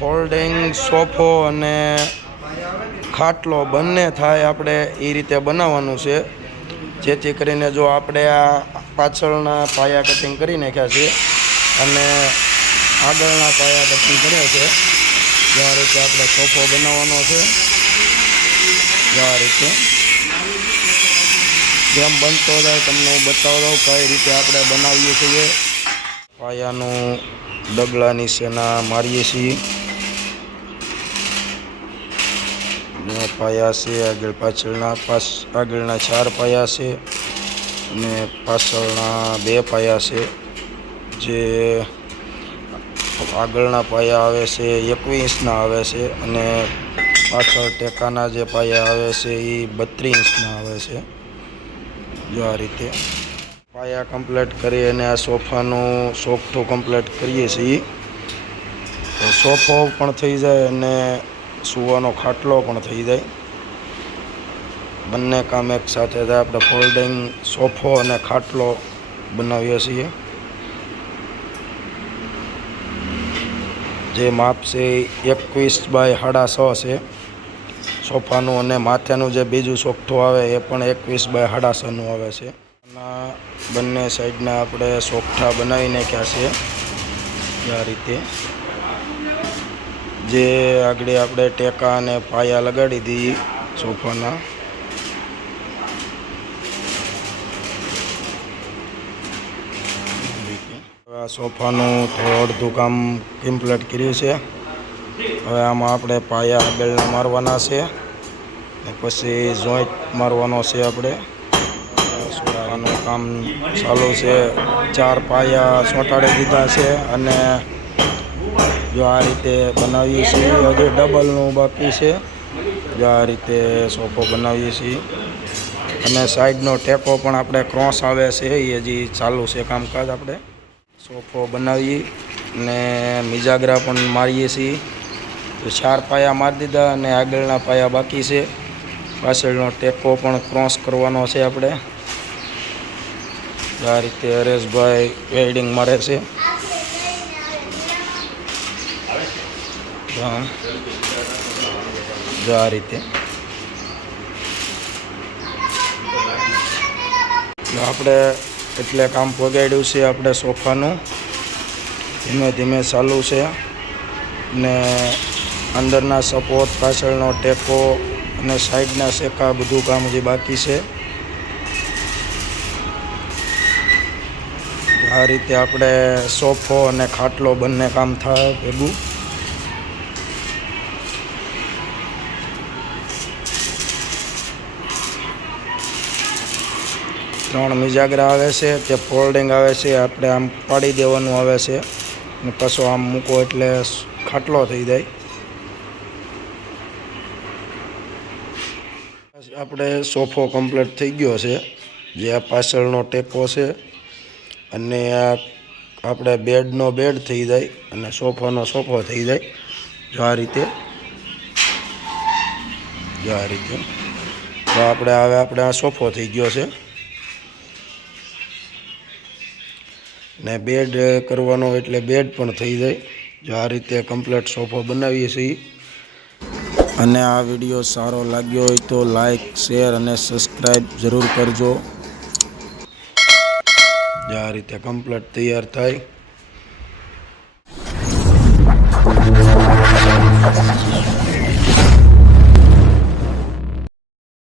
Folding સોફો અને ખાટલો બંને થાય આપણે એ રીતે બનાવવાનું છે. જેથી કરીને જો આપણે આ પાછળના પાયા કટિંગ કરી નાખ્યા છે અને આગળના પાયા કટિંગ કર્યા છે જ્યાં રીતે આપણે સોફો બનાવવાનો છે. જ્યાં રીતે. જેમ બનતો જાય તમને હું બતાવી કઈ રીતે આપણે બનાવીએ છીએ. પાયાનું ડગલા નીચેના મારીએ છીએ. ને પાયા છે આગળ પાછળના પાસ, આગળના ચાર પાયા છે અને પાછળના બે પાયા છે જે આગળના પાયા આવે છે એકવીસ ઇંચના આવે છે અને પાછળ ટેકાના જે પાયા આવે છે, એ બત્રીસ ઇંચના આવે છે. જો આ રીતે પાયા કમ્પ્લીટ કરી અને આ સોફાનું સોફ્ટું કમ્પ્લીટ કરીએ છીએ. સોફો પણ થઈ જાય અને સૂવાનો ખાટલો પણ થઈ જાય. બંને કામ એક સાથે થાય. આપણે ફોલ્ડિંગ સોફો અને ખાટલો બનાવીએ છીએ. જે માપ છે એકવીસ બાય સાડા છ છે. સોફાનું અને માથાનું જે બીજું સોફઠું આવે એ પણ એકવીસ બાય સાડા છનું આવે છે. બંને સાઈડના આપણે સોફઠા બનાવી નાખ્યા છે? આ રીતે. જે આગળ આપણે ટેકા અને પાયા લગાડી દઈએ સોફાના. સોફાનું થોડું અડધું કામ કમ્પ્લીટ કર્યું છે. હવે આમાં આપણે પાયા આગળના મારવાના છે. ને પછી જોઈન્ટ મારવાનો છે આપણે. સોફાનું કામ ચાલુ છે. ચાર પાયા ચોંટાડી દીધા છે અને જો આ રીતે બનાવીએ છીએ. હજુ ડબલનું બાકી છે. જો આ રીતે સોફો બનાવીએ છીએ. અને સાઈડનો ટેકો પણ આપણે ક્રોસ આવે છે. એ હજી ચાલુ છે કામકાજ આપણે. સોફો બનાવીએ અને મિજાગરા પણ મારીએ છીએ. ચાર પાયા મારી દીધા અને આગળના પાયા બાકી છે. પાછળનો ટેકો પણ ક્રોસ કરવાનો છે આપણે. આ રીતે હરેશભાઈ વેલ્ડિંગ મારે છે. હા જો આ રીતે. આપણે એટલે કામ પગાડ્યું છે આપણે સોફાનું. ધીમે ધીમે ચાલુ છે. ને અંદરના સપોર્ટ પાછળનો ટેકો અને સાઈડના શેકા બધું કામ હજી બાકી છે. આ રીતે આપણે સોફો અને ખાટલો બંને કામ થાય ભેગું. ત્રણ મિજાગરા આવે છે, તે ફોલ્ડિંગ આવે છે, આપણે આમ પાડી દેવાનું આવે છે. અને પાછો આમ મૂકો એટલે ખાટલો થઈ જાય. આપણે સોફો કમ્પ્લીટ થઈ ગયો છે, જે આ પાછળનો ટેકો છે. અને આ આપણે બેડનો બેડ થઈ જાય અને સોફાનો સોફો થઈ જાય. જો આ રીતે. જો આ રીતે. તો આપણે હવે આપણે આ સોફો થઈ ગયો છે. ને બેડ કરવાનો એટલે બેડ પણ થઈ જાય. જો આ રીતે કમ્પ્લીટ સોફો બનાવીએ છીએ. અને આ વીડિયો સારો લાગ્યો હોય તો લાઈક શેર અને સબસ્ક્રાઈબ જરૂર કરજો. જે આ રીતે કમ્પ્લીટ તૈયાર થાય.